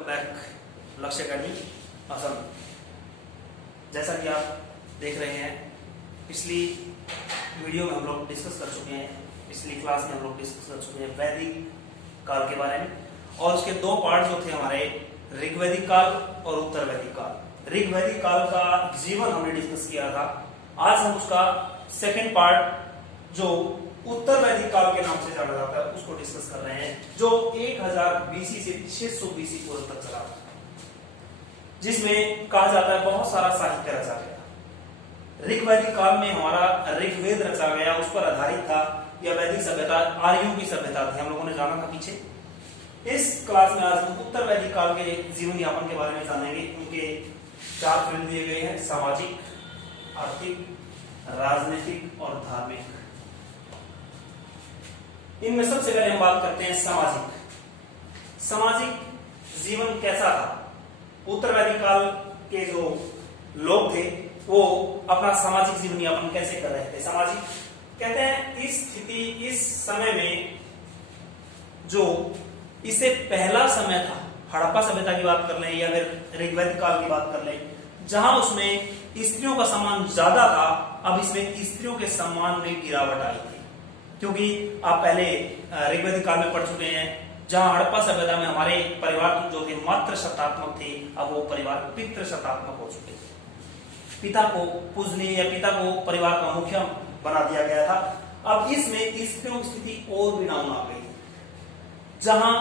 Back लक्ष्य academy Assam. जैसा कि आप देख रहे हैं, पिछली वीडियो में हम लोग डिस्कस कर चुके हैं, पिछली क्लास में हम लोग डिस्कस कर चुके हैं वैदिक काल के बारे में, और उसके दो पार्ट जो थे हमारे ऋग्वैदिक काल और उत्तर वैदिक काल। ऋग्वैदिक काल का जीवन हमने डिस्कस किया था। आज हम उसका सेकेंड पार्ट जो उत्तर वैदिक काल के नाम से जाना जाता है उसको डिस्कस कर रहे हैं, जो 1000 बीसी से 600 बीसी पूर्व तक चला, जिसमें कहा जाता है बहुत सारा साहित्य रचा गया। ऋग्वैदिक काल में हमारा ऋग्वेद रचा गया, उस पर आधारित था यह वैदिक सभ्यता, आर्यों की सभ्यता थी, हम लोगों ने जाना था पीछे। इस क्लास में आज हम उत्तर वैदिक काल के जीवन यापन के बारे में जानेंगे। उनके 4 फील्ड दिए गए हैं: सामाजिक, आर्थिक, राजनीतिक और धार्मिक। इनमें सबसे पहले हम बात करते हैं सामाजिक। सामाजिक जीवन कैसा था? उत्तर वैदिक काल के जो लोग थे वो अपना सामाजिक जीवन यापन कैसे कर रहे थे? सामाजिक कहते हैं इस स्थिति, इस समय में जो इससे पहला समय था, हड़प्पा सभ्यता की बात कर लें या फिर ऋग्वैदिक काल की बात कर लें, जहां उसमें स्त्रियों का सम्मान ज्यादा था, अब इसमें स्त्रियों के सम्मान में गिरावट आई थी। क्योंकि आप पहले ऋग्वैदिक काल में पढ़ चुके हैं, जहां हड़प्पा सभ्यता में हमारे परिवार जो थे मातृ शतात्मक थे, अब वो परिवार पितृ शतात्मक हो चुके थे। पिता को पूजनीय या पिता को परिवार का मुखिया बना दिया गया था। अब इसमें स्त्रियों की स्थिति और भी डाउन आ गई। जहां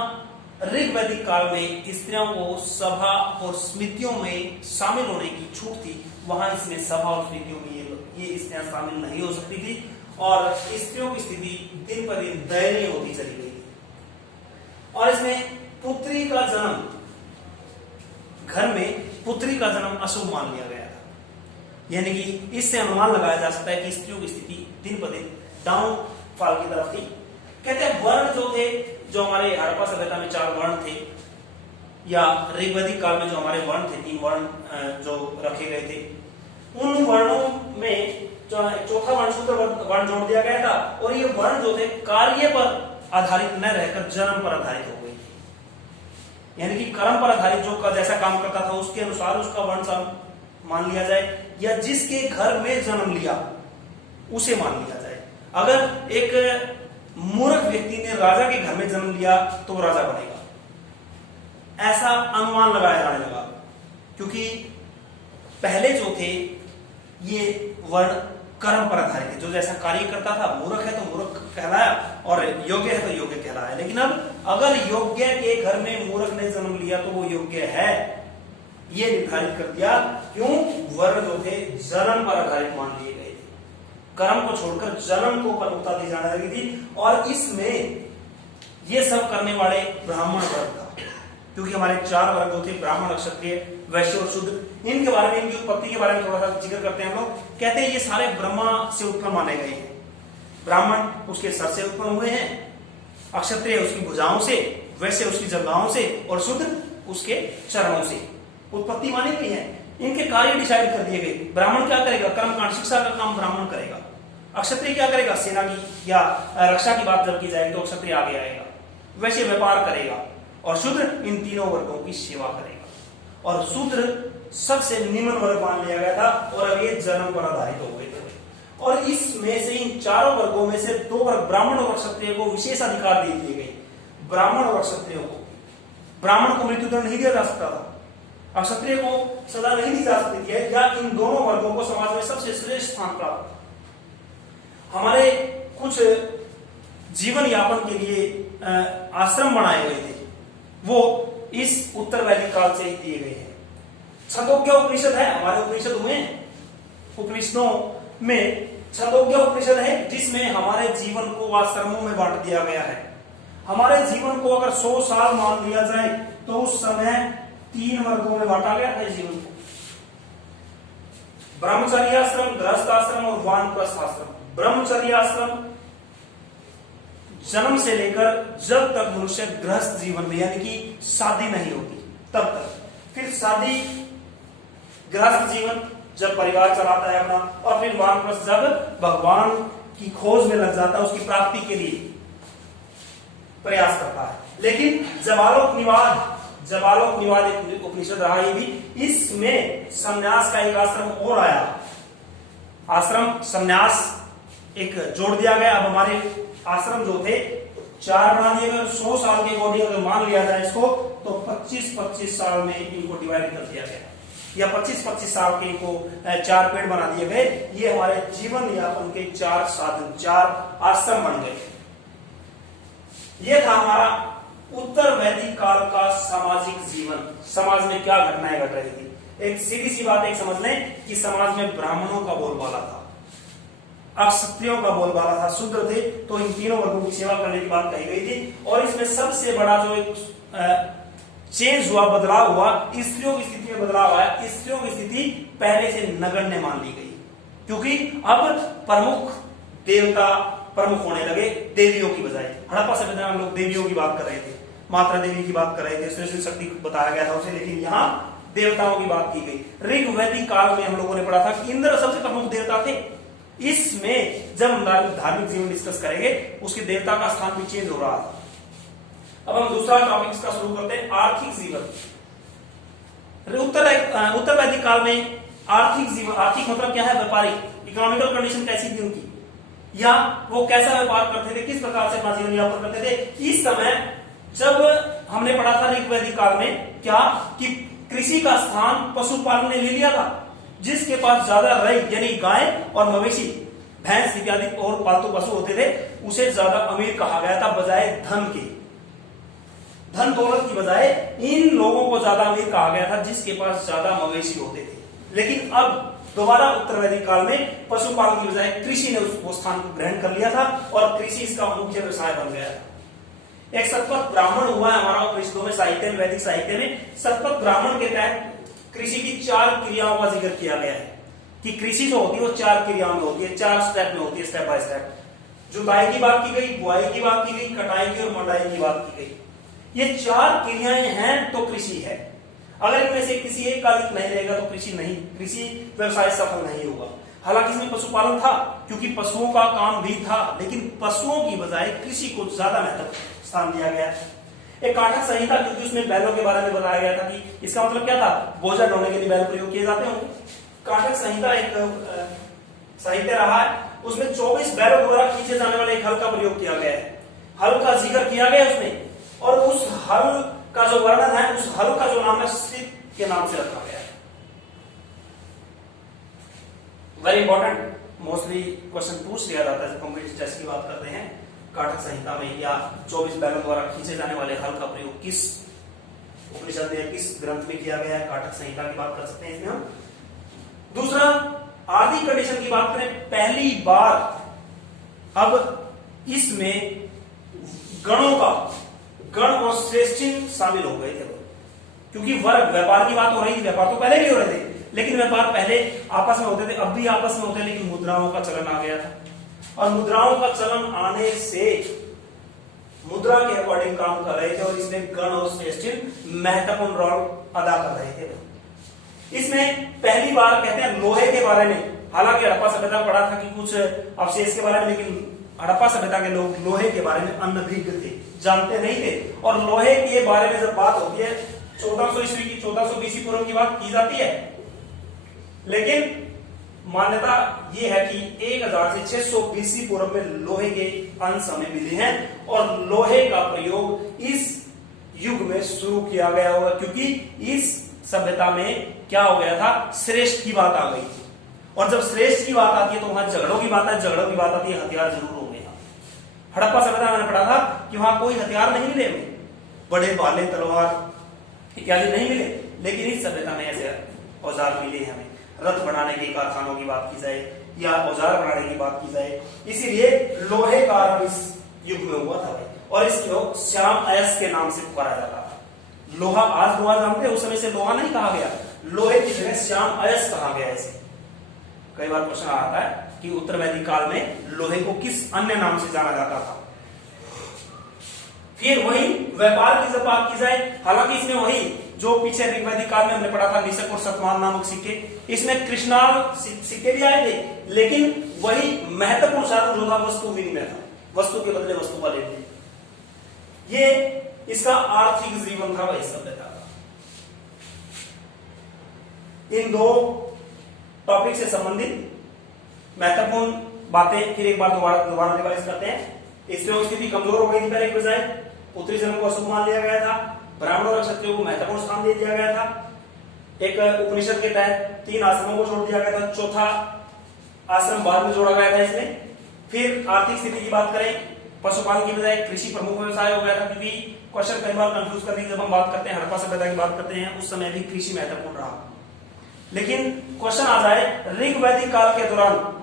ऋग्वैदिक काल में स्त्रियों को सभा और समितियों में शामिल होने की छूट थी, वहां इसमें सभा और समितियों में ये स्त्रियां शामिल नहीं हो सकती थी, और स्त्रियों की स्थिति दिन पर दिन दयनीय होती चली गई थी। और इसमें पुत्री का जन्म, घर में पुत्री का जन्म अशुभ मान लिया गया था। यानी कि इससे अनुमान लगाया जा सकता है कि स्त्रियों की स्थिति दिन पर दिन डाउनफॉल की तरफ थी। कहते हैं वर्ण जो थे, जो हमारे हड़प्पा सभ्यता में 4 वर्ण थे, या ऋग्वैदिक काल में जो हमारे वर्ण थे, 3 वर्ण जो रखे गए थे, उन वर्णों में जो चौथा वर्ण शूद्र वर्ण जोड़ दिया गया था, और ये वर्ण जो थे कार्य पर आधारित न रहकर जन्म पर आधारित हो गई थी। यानी कि कर्म पर आधारित जो जैसा काम करता था उसके अनुसार उसका वर्ण मान लिया जाए, या जिसके घर में जन्म लिया उसे मान लिया जाए। अगर एक मूर्ख व्यक्ति ने राजा के घर में जन्म लिया तो वो राजा बनेगा, ऐसा अनुमान लगाया जाने लगा। क्योंकि पहले जो थे ये वर्ण कर्म पर आधारित थे, जो जैसा कार्य करता था, मूर्ख है तो मूर्ख कहलाया और योग्य है तो योग्य कहलाया। लेकिन अब अगर योग्य के घर में मूर्ख ने जन्म लिया तो वो योग्य है, ये निर्धारित कर दिया। क्यों? वर्ण जो थे जन्म पर आधारित मान लिए गए थे, कर्म को छोड़कर जन्म को प्रमुखता दी जाने लगी थी। और इसमें ये सब करने वाले ब्राह्मण वर्ग था, क्योंकि हमारे 4 वर्ग जो थे, ब्राह्मण, क्षत्रिय, वैश्य और शूद्र, इनके बारे में, इनकी उत्पत्ति के बारे में थोड़ा सा जिक्र करते हैं हम लोग। कहते हैं ये सारे ब्रह्मा से उत्पन्न माने गए हैं। ब्राह्मण उसके सर से उत्पन्न हुए हैं, अक्षत्रिय उसकी भुजाओं से, वैश्य उसकी जंघाओं से, और शूद्र उसके चरणों से उत्पत्ति मानी गई है। इनके कार्य डिसाइड कर दिए गए। ब्राह्मण क्या करेगा? कर्मकांड, शिक्षा का काम ब्राह्मण करेगा। अक्षत्रिय क्या करेगा? सेना की या रक्षा की बात जब की जाएगी तो अक्षत्रिय आगे आएगा। वैश्य व्यापार करेगा, और शूद्र इन तीनों वर्गों की सेवा करेगा। और शूद्र सबसे निम्न वर्ग मान लिया गया था, और अब ये जन्म पर आधारित हो गए थे। और इसमें से इन 4 वर्गों में से 2 वर्ग, ब्राह्मण और क्षत्रिय को विशेष अधिकार दे दिए गए। ब्राह्मण और क्षत्रियों को, ब्राह्मण को मृत्युदंड नहीं दिया जा सकता था, क्षत्रिय को सजा नहीं दी जा सकती थी, या इन दोनों वर्गों को समाज में सबसे श्रेष्ठ स्थान प्राप्त। हमारे कुछ जीवन यापन के लिए आश्रम बनाए गए थे, वो इस उत्तर वैदिक काल से ही दिए गए हैं। छंदोग्य उपनिषद है, हमारे उपनिषद हुए हैं, उपनिषदों में छंदोग्य उपनिषद है, जिसमें हमारे जीवन को आश्रमों में बांट दिया गया है। हमारे जीवन को अगर 100 साल मान लिया जाए तो उस समय 3 वर्गों में बांटा गया था इस जीवन को: ब्रह्मचर्य आश्रम, गृहस्थ आश्रम और वानप्रस्थ आश्रम। ब्रह्मचर्य आश्रम जन्म से लेकर जब तक मनुष्य गृहस्थ जीवन में, यानी कि शादी नहीं होती तब तक, फिर शादी, गृहस्थ जीवन जब परिवार चलाता है अपना, और फिर वानप्रस्थ जब भगवान की खोज में लग जाता है, उसकी प्राप्ति के लिए प्रयास करता है। लेकिन जब आलोक निवाद जबालोक निवाद उपनिषद रहा ये भी। इसमें संन्यास का एक आश्रम और आया, आश्रम संन्यास एक जोड़ दिया गया। अब हमारे आश्रम जो थे 4 बना दिए गए। 100 साल के अकॉर्डिंग अगर मान लिया जाए इसको तो 25-25 साल में इनको डिवाइड कर दिया गया, या 25-25 साल के इनको 4 पेड़ बना दिए गए। ये हमारे जीवन यापन के 4 साधन, 4 आश्रम बन गए। ये था हमारा उत्तर वैदिक काल का सामाजिक जीवन। समाज में क्या घटनाएं घट रही थी। एक सीधी सी बात एक समझ लें कि समाज में ब्राह्मणों का बोलबाला था, क्षत्रियों का बोलबाला था, शूद्र थे, तो इन तीनों वर्गों की सेवा करने की बात कही गई थी। और इसमें सबसे बड़ा जो एक चेंज हुआ, बदलाव हुआ, स्त्रियों की स्थिति में बदलाव आया। स्त्रियों की स्थिति पहले से नगण्य मान ली गई, क्योंकि अब प्रमुख देवता प्रमुख होने लगे देवियों की बजाय। हड़प्पा सभ्यता में लोग देवियों की बात कर रहे थे, मात्रा देवी की बात कर रहे थे, सृष्टि शक्ति बताया गया था उसे, लेकिन यहाँ देवताओं की बात की गई। ऋग वैदिक काल में हम लोगों ने पढ़ा था कि इंद्र सबसे प्रमुख देवता थे। इसमें जब हम धार्मिक जीवन डिस्कस करेंगे उसके देवता का स्थान भी चेंज हो रहा था। अब हम दूसरा टॉपिक इसका शुरू करते हैं, आर्थिक जीवन। उत्तर वैदिक काल में आर्थिक जीवन, आर्थिक मतलब क्या है, व्यापारिक, इकोनॉमिकल कंडीशन कैसी थी उनकी, या वो कैसा व्यापार करते थे, किस प्रकार से अपना जीवन यापन करते थे। इस समय जब हमने पढ़ा था ऋग वैदिक काल में क्या कि कृषि का स्थान पशुपालन ने ले लिया था। जिसके पास ज्यादा रई यानी गाय और मवेशी, भैंस इत्यादि और पालतू पशु होते थे उसे ज्यादा अमीर कहा गया था, बजाय धन के, धन दौलत की बजाय इन लोगों को ज्यादा अमीर कहा गया था जिसके पास ज्यादा मवेशी होते थे। लेकिन अब दोबारा उत्तर वैदिक काल में पशुपालन की बजाय कृषि ने वो स्थान को ग्रहण कर लिया था और कृषि इसका मुख्य व्यवसाय बन गया था। एक शतपथ ब्राह्मण हुआ है हमारा उपनिषदों में, साहित्य में, वैदिक साहित्य में शतपथ ब्राह्मण के तहत कृषि की 4 क्रियाओं का जिक्र किया गया है कि कृषि जो होती है वो 4 क्रियाओं में होती है, 4 स्टेप में होती है, स्टेप बाय स्टेप। जुताई की बात की गई, बुआई की बात की गई, कटाई की और मंडाई की बात की गई। ये 4 क्रियाएं हैं तो कृषि है। अगर इनमें से किसी एक का नहीं रहेगा तो कृषि नहीं, कृषि व्यवसाय सफल नहीं होगा। हालांकि इसमें पशुपालन था क्योंकि पशुओं का काम भी था, लेकिन पशुओं की बजाय कृषि को ज्यादा महत्व स्थान दिया गया। एक काटक संहिता, क्योंकि उसमें बैलों के बारे में बताया गया था कि इसका मतलब क्या था, बोझा ढोने के लिए बैल प्रयोग किए जाते होंगे। काटक संहिता एक साहित्य रहा है, उसमें 24 बैलों द्वारा खींचे जाने वाले एक हल का प्रयोग किया गया है। हल का जिक्र किया गया उसमें, और उस हल का जो वर्णन है, उस हल का जो नाम है स्थित के नाम से रखा गया है। वेरी इंपॉर्टेंट, मोस्टली क्वेश्चन पूछ लिया जाता है जब कॉम्पिटिटिव टेस्ट की बात करते हैं। काटक संहिता में या 24 बैलों द्वारा खींचे जाने वाले हल का प्रयोग किस उपनिषद में, किस ग्रंथ में किया गया है, काटक संहिता की बात कर सकते हैं इसमें हम। दूसरा, आर्थिक कंडीशन की बात करें, पहली बार अब इसमें गणों का, गण और श्रेष्ठिन शामिल हो गए थे, क्योंकि वर्ग, व्यापार की बात हो रही थी। व्यापार तो पहले भी हो रहे थे, लेकिन व्यापार पहले आपस में होते थे, अब भी आपस में होते हैं, लेकिन मुद्राओं का चलन आ गया था। और मुद्राओं का चलन आने से मुद्रा के अकॉर्डिंग काम कर रहे थे और इसमें गण और श्रेष्ठिन महत्वपूर्ण रोल अदा कर रहे थे। इसमें पहली बार कहते हैं लोहे के बारे में, हालांकि हड़प्पा सभ्यता पढ़ा था कि कुछ अवशेष के बारे में, लेकिन हड़प्पा सभ्यता के लोग लोहे के बारे में अनभिज्ञ थे, जानते नहीं थे। और लोहे के बारे में जब बात होती है 1400 ईस्वी की, 1400 बीसी पूर्व की बात की जाती है, लेकिन मान्यता यह है कि 1000 से 600 बीसी पूर्व में लोहे के अंश हमें मिले हैं और लोहे का प्रयोग इस युग में शुरू किया गया होगा, क्योंकि इस सभ्यता में क्या हो गया था, श्रेष्ठ की बात आ गई थी। और जब श्रेष्ठ की बात आती है तो वहां झगड़ों की बात है, झगड़ों की बात आती है, हथियार जरूर होंगे। हड़प्पा सभ्यता मैंने पढ़ा था कि वहां कोई हथियार नहीं मिले, बड़े भाले तलवार इत्यादि नहीं मिले, लेकिन इस सभ्यता में ऐसे औजार मिले हमें। रथ बनाने के कारखानों की बात की जाए या औजार बनाने की बात की जाए, इसीलिए लोहे का आरंभ इस युग में हुआ था भाई। और इसको श्याम अयस्क के नाम से पुकारा जाता था। लोहा, आज लोहा जानते हैं, उस समय से लोहा नहीं कहा गया, लोहे की जगह श्याम अयस्क कहा गया। इसे कई बार क्वेश्चन आता है कि उत्तर वैदिक काल में लोहे को किस अन्य नाम से जाना जाता था। फिर वही व्यापार की जब बात की जाए, हालांकि इसमें वही जो पीछे ऋग वैदिक काल में हमने पढ़ा था निषक और शतमान नामक सिक्के, इसमें कृष्णाल सिक्के भी आए थे, लेकिन वही महत्वपूर्ण साधन जो था वस्तु विनिमय था, वस्तु के बदले वस्तु का लेन देन। ये इसका आर्थिक जीवन था वही सभ्यता का। इन दो टॉपिक से संबंधित महत्वपूर्ण बातें फिर एक बार दोबारा रिवाइज करते हैं। इसमें स्थिति कमजोर हो गई थी पहले एक बजाय, उत्तरी जन्म को अशुभ मान लिया गया था, ब्राह्मणों और क्षत्रियों को महत्वपूर्ण स्थान दे दिया गया था, एक उपनिषद के तहत 3 आश्रमों को जोड़ दिया गया था, चौथा आश्रम बाद में जोड़ा गया था इसमें। फिर आर्थिक स्थिति की बात करें, पशुपालन की बजाय कृषि प्रमुख व्यवसाय हो गया था, क्योंकि क्वेश्चन कई बार कंफ्यूज कर दी, जब हम बात करते हैं हड़प्पा सभ्यता की बात करते हैं उस समय भी कृषि महत्वपूर्ण रहा। लेकिन क्वेश्चन आ जाए ऋग वैदिक काल के दौरान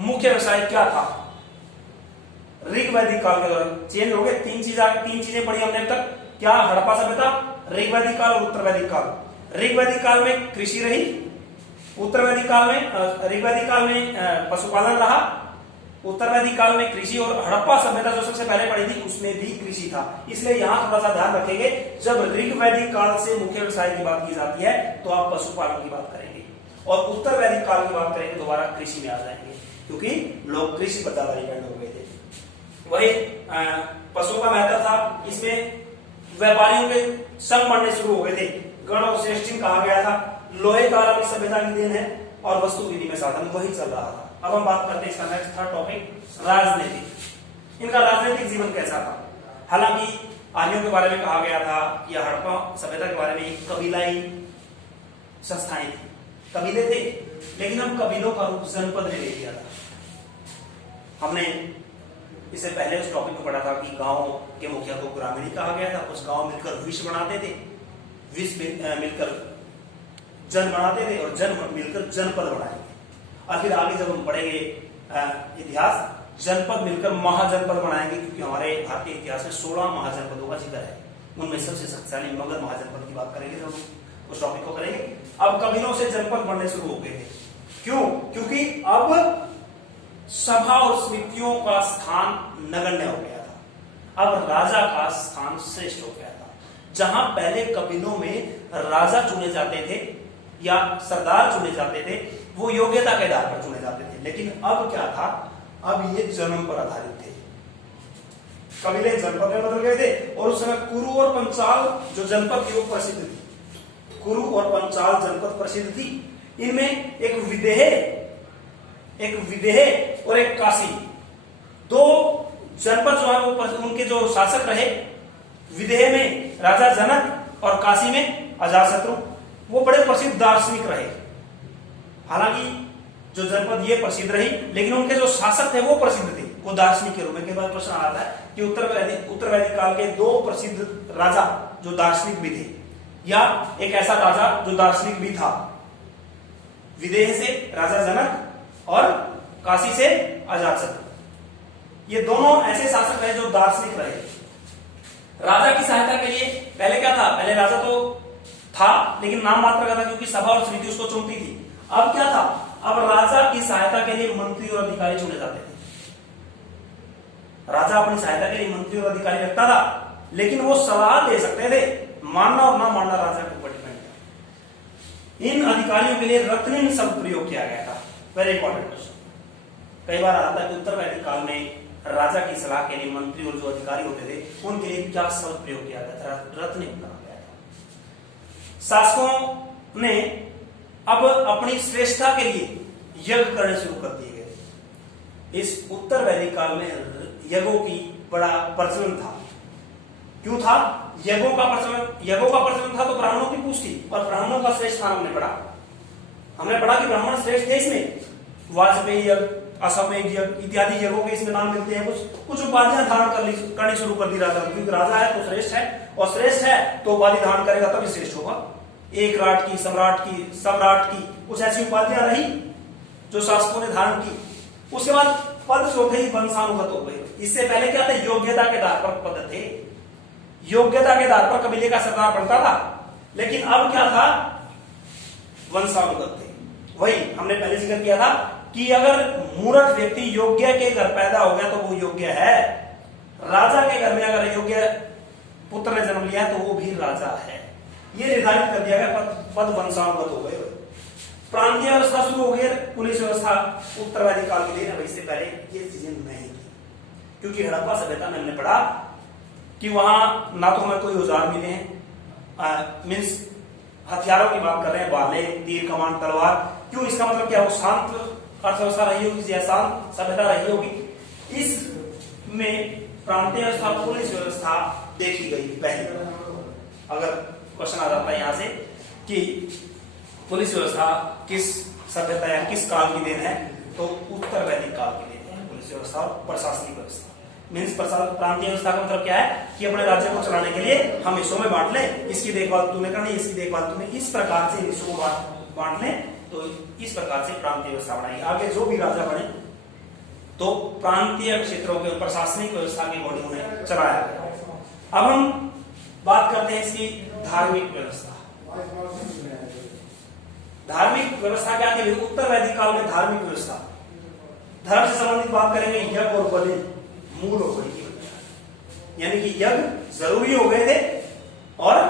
मुख्य व्यवसाय क्या था? ऋग वैदिक काल के दौरान चेंज हो गए, तीन चीजें पढ़ी हमने अब तक। क्या? हड़प्पा सभ्यता, ऋग वैदिक काल और उत्तर वैदिक काल। ऋग वैदिक काल में कृषि रही, उत्तर वैदिक काल में ऋग वैदिक काल में पशुपालन रहा, उत्तर वैदिक काल में कृषि, और हड़प्पा सभ्यता जो सबसे पहले पड़ी थी उसमें भी कृषि था। इसलिए यहां थोड़ा सा ध्यान रखेंगे, जब ऋग वैदिक काल से मुख्य व्यवसाय की बात की जाती है तो आप पशुपालन की बात करेंगे, और उत्तर वैदिक काल की बात करेंगे दोबारा कृषि में आ जाएंगे, क्योंकि लोग कृषि पर ज्यादा डिपेंड हो गए थे। वही पशुओं का महत्व था। इसमें व्यापारियों के संघ बढ़ने शुरू हो गए थे, गण और श्रेष्ठी कहा गया था। लोहे का आरंभ सभ्यता की देन है, और वस्तु विनिमय साधन वही चल रहा था। अब हम बात करते हैं इसका नेक्स्ट थर्ड टॉपिक, राजनीतिक। इनका राजनीतिक जीवन कैसा था? हालांकि आर्यों के बारे में कहा गया था या हड़प्पा सभ्यता के बारे में कबीलाई संस्थाएं थी, कबीले थे, लेकिन हम कबीलों का रूप जनपद ने ले लिया था। हमने इससे पहले उस टॉपिक में पढ़ा था कि गांव के मुखिया को ग्रामीणी कहा गया था, कुछ गांव मिलकर विश्व बनाते थे, विश्व मिलकर जन बनाते थे, और जन मिलकर जनपद बनाएंगे। और फिर आगे जब हम पढ़ेंगे इतिहास, जनपद मिलकर महाजनपद बनाएंगे, क्योंकि हमारे भारतीय इतिहास में 16 महाजनपदों का जिक्र है। उनमें सबसे शक्तिशाली मगध महाजनपद की बात करेंगे जब हम उस टॉपिक को करेंगे। अब कबीलों से जनपद बनने शुरू हो गए थे। क्यों? क्योंकि अब सभा और समितियों का स्थान नगण्य हो गया था, अब राजा का स्थान श्रेष्ठ हो गया था। जहां पहले कबीलों में राजा चुने जाते थे या सरदार चुने जाते थे, वो योग्यता के आधार पर चुने जाते थे, लेकिन अब क्या था? अब ये जन्म पर आधारित थे। कबीले जनपद में बदल गए थे, और उस समय कुरु और पंचाल जो जनपद थी वो प्रसिद्ध थी। कुरु और पंचाल जनपद प्रसिद्ध थी। इनमें एक विदेह और एक काशी, दो जनपद जो है वो उनके जो शासक रहे, विदेह में राजा जनक और काशी में अजातशत्रु, वो बड़े प्रसिद्ध दार्शनिक रहे। हालांकि जो जनपद ये प्रसिद्ध रही, लेकिन उनके जो शासक थे वो प्रसिद्ध थे, वो दार्शनिक के रूप में। के बाद प्रश्न आता है कि उत्तर वैदिक काल के 2 प्रसिद्ध राजा जो दार्शनिक भी थे, या एक ऐसा राजा जो दार्शनिक भी था, विदेह से राजा जनक और काशी से अजातशत्रु। ये दोनों ऐसे शासक रहे जो दार्शनिक रहे। राजा की सहायता के लिए पहले क्या था? पहले राजा तो था, लेकिन नाम मात्र का था, क्योंकि सभा और समिति उसको चुनती थी। अब क्या था? अब राजा की सहायता के लिए मंत्री और अधिकारी चुने जाते थे। राजा अपनी सहायता के लिए मंत्री और अधिकारी रखता था, लेकिन वो सलाह दे सकते थे, मानना और ना मानना राजा के ऊपर डिपेंड था। इन अधिकारियों के लिए रत्निन शब्द प्रयोग किया गया था। Very important question. कई बार आता है कि उत्तर वैदिक काल में राजा की सलाह के लिए मंत्री और जो अधिकारी होते थे उनके लिए क्या शब्द प्रयोग किया गया था? रत्निन कहा गया था। शासकों ने अब अपनी श्रेष्ठता के लिए यज्ञ करने शुरू कर दिए गए। इस उत्तर वैदिक काल में यज्ञों की बड़ा प्रचलन था। क्यों था? यज्ञों का प्रचलन था तो ब्राह्मणों की पूछ थी, और ब्राह्मणों का श्रेष्ठ स्थान हमने पढ़ा कि ब्राह्मण श्रेष्ठ थे। इसमें वाजपेयी यज्ञ, अश्वमेध यज्ञ इत्यादि यज्ञों के इसमें नाम मिलते हैं। कुछ उपाधियां धारण करनी शुरू कर दी राजा, क्योंकि राजा है तो श्रेष्ठ है, और श्रेष्ठ है तो उपाधि धारण करेगा तभी श्रेष्ठ होगा। एक राट की, सम्राट की कुछ ऐसी उपाधियां रही जो शासकों ने धारण की। उसके बाद पद जो थे वंशानुगत हो गए। इससे पहले क्या थे? योग्यता के आधार पर पद थे, योग्यता के आधार पर कबीले का सरदार बनता था, लेकिन अब क्या था? वंशानुगत थे। वही हमने पहले जिक्र किया था कि अगर मूर्ख व्यक्ति योग्य के घर पैदा हो गया तो वो योग्य है, राजा के घर में अगर योग्य पुत्र ने जन्म लिया तो वो भी राजा है। ये निर्धारित कर दिया गया, पद वंशानुगत हो गए। प्रांतीय व्यवस्था शुरू हो गई, पुलिस व्यवस्था उत्तर वैदिक काल के लिए। इससे पहले ये चीजें नहीं थी, क्योंकि हड़प्पा सभ्यता में हमने पढ़ा कि वहां ना तो हमें कोई औजार मिले हैं, मीन्स हथियारों की बात कर रहे हैं, भाले, तीर, कमान, तलवार। क्यों? इसका मतलब क्या? वो शांत अर्थव्यवस्था रही होगी या शांत सभ्यता रही होगी। इसमें प्रांतीय व्यवस्था, पुलिस व्यवस्था देखी गई पहले। अगर क्वेश्चन आ जाता है यहाँ से कि पुलिस व्यवस्था किस सभ्यता या किस काल की देन है, तो उत्तर वैदिक काल की देन है पुलिस व्यवस्था और प्रशासनिक व्यवस्था। मीन्स प्रांतीय व्यवस्था का मतलब क्या है कि अपने राज्य को चलाने के लिए हम हिस्सों में बांट लें, इसकी देखभाल तूने करनी, इसकी देखभाल तूने, इस प्रकार से हिस्सों को बांट लें। तो इस प्रकार से प्रांतीय व्यवस्था बनाई। आगे जो भी राजा बने तो प्रांतीय क्षेत्रों के प्रशासनिक व्यवस्था के अकॉर्डिंग उन्हें चलाया गया। अब हम बात करते हैं इसकी धार्मिक व्यवस्था। धार्मिक व्यवस्था क्या थी? उत्तर वैदिक काल में धार्मिक व्यवस्था, धर्म से संबंधित बात करेंगे। यज्ञ और बलि मूल हो गई, यानी कि यज्ञ जरूरी हो गए थे और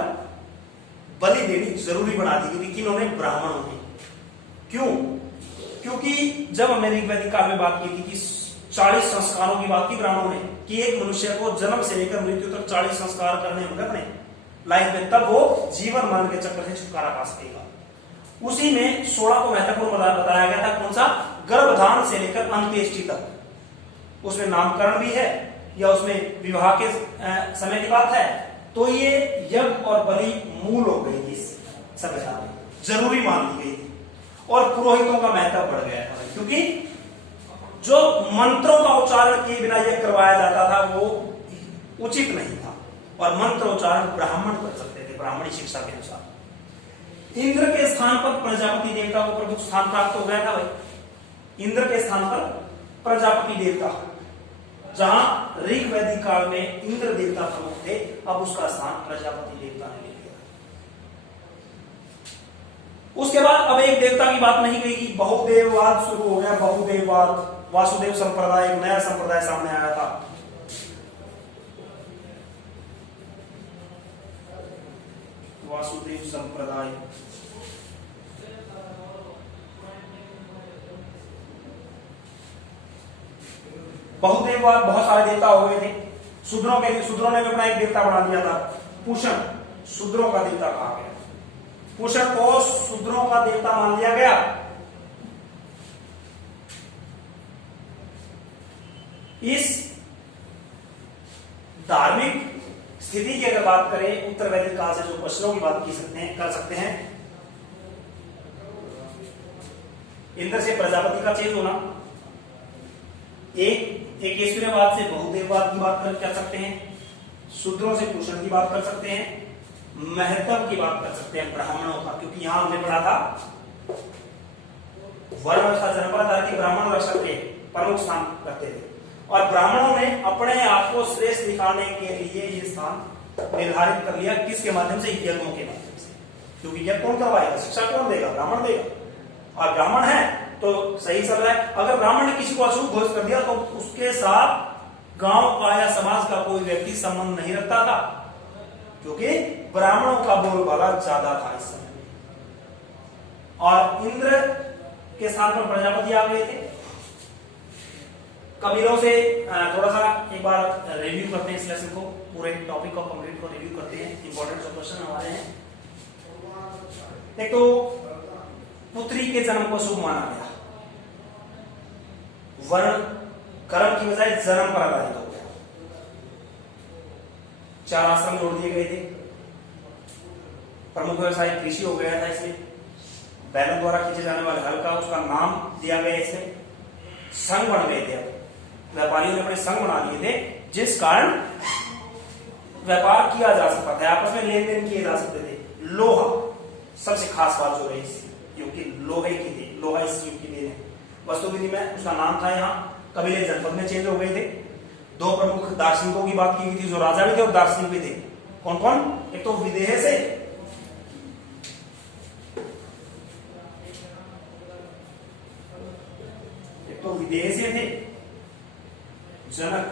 बलि देनी जरूरी बना दी गई थी। किन्होंने? ब्राह्मणों ने। क्यों? क्योंकि जब हमने वैदिक काल में बात की थी कि 40 संस्कारों की बात की ब्राह्मणों ने, कि एक मनुष्य को जन्म से लेकर मृत्यु तक 40 संस्कार करने होंगे अपने लाइफ में, तब वो जीवन मरण के चक्कर से छुटकारा पा सकेगा। उसी में 16 को महत्वपूर्ण बताया गया था। कौन सा? गर्भधान से लेकर अंत्येष्टि तक। उसमें नामकरण भी है या उसमें विवाह के समय की बात है। तो ये यज्ञ और बलि मूल हो गई इस सभ्यता में, जरूरी मान ली गई थी। और पुरोहितों का महत्व बढ़ गया था, क्योंकि जो मंत्रों का उच्चारण किए बिना यह करवाया जाता था वो उचित नहीं था, और मंत्र उच्चारण ब्राह्मण कर सकते थे ब्राह्मणी शिक्षा के अनुसार। इंद्र के स्थान पर प्रजापति देवता को प्रमुख स्थान प्राप्त हो गया था भाई। इंद्र के स्थान पर प्रजापति देवता, जहां ऋग वैदिक काल में इंद्र देवता प्रमुख थे, अब उसका स्थान प्रजापति देवता ने ले लिया। उसके बाद अब एक देवता की बात नहीं कही, बहुदेववाद शुरू हो गया। बहुदेववाद, वासुदेव संप्रदाय, एक नया संप्रदाय सामने आया था। वासुदेव संप्रदाय। बहुदेववाद, बहुत सारे देवता हो गए थे। शूद्रों के लिए, शूद्रों ने भी अपना एक देवता बना दिया था, पूषण, शूद्रों का देवता कहा गया। पूषण को शूद्रों का देवता मान लिया गया। इस धार्मिक स्थिति की अगर बात करें, उत्तर वैदिक काल से जो प्रश्नों की बात कर सकते हैं, इंद्र से प्रजापति का चेंज होना, एकेश्वरवाद से बहुदेववाद की बात कर सकते हैं, शूद्रों से पूषण की बात कर सकते हैं, महत्व की बात कर सकते हैं ब्राह्मणों का, क्योंकि यहां हमने पढ़ा था वर्ण व्यवस्था जनपद था कि ब्राह्मण और क्षत्रिय प्रमुख स्थान रखते थे, और ब्राह्मणों ने अपने आप को श्रेष्ठ दिखाने के लिए ये स्थान निर्धारित कर लिया। किसके माध्यम से? यज्ञों के माध्यम से, क्योंकि यज्ञ कौन करवाएगा? शिक्षा कौन देगा? ब्राह्मण देगा। और ब्राह्मण है तो सही चल रहा है। अगर ब्राह्मण ने किसी को अशुभ घोषित कर दिया तो उसके साथ गांव का या समाज का कोई व्यक्ति संबंध नहीं रखता था, क्योंकि ब्राह्मणों का बोलबाला ज्यादा था इस समय में। और इंद्र के स्थान पर प्रजापति आ गए थे। कबीरों से थोड़ा सा एक बार रिव्यू करते हैं इस लेसन को, पूरे टॉपिक को कंप्लीट को रिव्यू करते हैं। इंपॉर्टेंट जो क्वेश्चन हमारे हैं, एक तो पुत्री के जन्म को शुभ माना गया, वर्ण कर्म की बजाय जन्म पर आधारित हो गया। 4 आश्रम जोड़ दिए गए थे। प्रमुख व्यवसाय कृषि हो गया था। इसमें बैलों द्वारा खींचे जाने वाले हल का उसका नाम दिया गया। इसमें संघ बन गए थे। व्यापारियों ने अपने संघ बना लिए थे, जिस कारण व्यापार किया जा सकता था, आपस में लेन देन किए जा सकते थे। लोहा सबसे खास बात जो रही इस युग की, लोहे की थी। लोहा इस युग की देन है। वस्तु विधि में उसका नाम था, यहाँ कबीले जनपद में चेंज हो गए थे। 2 प्रमुख दार्शनिकों की बात की गई थी, जो राजा भी थे और दार्शनिक भी थे। कौन कौन? एक तो विदेह से, विदेह से थे जनक,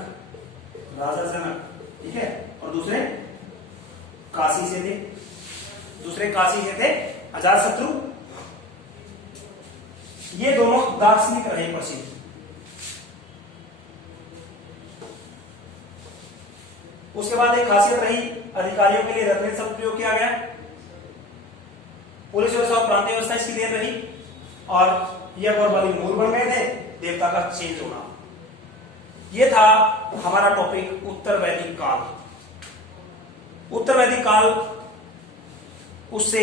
राजा जनक, ठीक है, और दूसरे काशी से थे। दूसरे काशी से थे अजातशत्रु। ये दोनों दार्शनिक रहे प्रसिद्ध। उसके बाद एक खासियत रही, अधिकारियों के लिए रत्न शब्द प्रयोग किया गया। पुलिस व्यवस्था और प्रांतीय व्यवस्था इसकी देन रही, और यज्ञ और बलि मूल बन गए थे, देवता का चेंज होना। यह था हमारा टॉपिक उत्तर वैदिक काल। उत्तर वैदिक काल उससे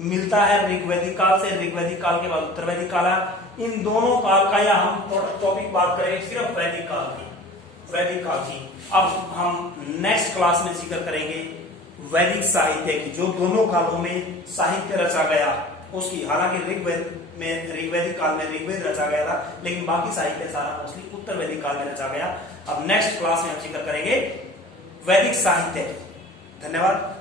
मिलता है ऋग्वैदिक काल से, ऋग्वैदिक काल के बाद उत्तर वैदिक काल है। इन दोनों काल का या हम टॉपिक बात करेंगे सिर्फ वैदिक काल की, वैदिक काल की। अब हम नेक्स्ट क्लास में जिक्र करेंगे वैदिक साहित्य की, जो दोनों कालों में साहित्य रचा गया उसकी। हालांकि ऋग्वैदिक काल में ऋग्वेद रचा गया था, लेकिन बाकी साहित्य सारा मोस्टली उत्तर वैदिक काल में रचा गया। अब नेक्स्ट क्लास में हम जिक्र करेंगे वैदिक साहित्य। धन्यवाद।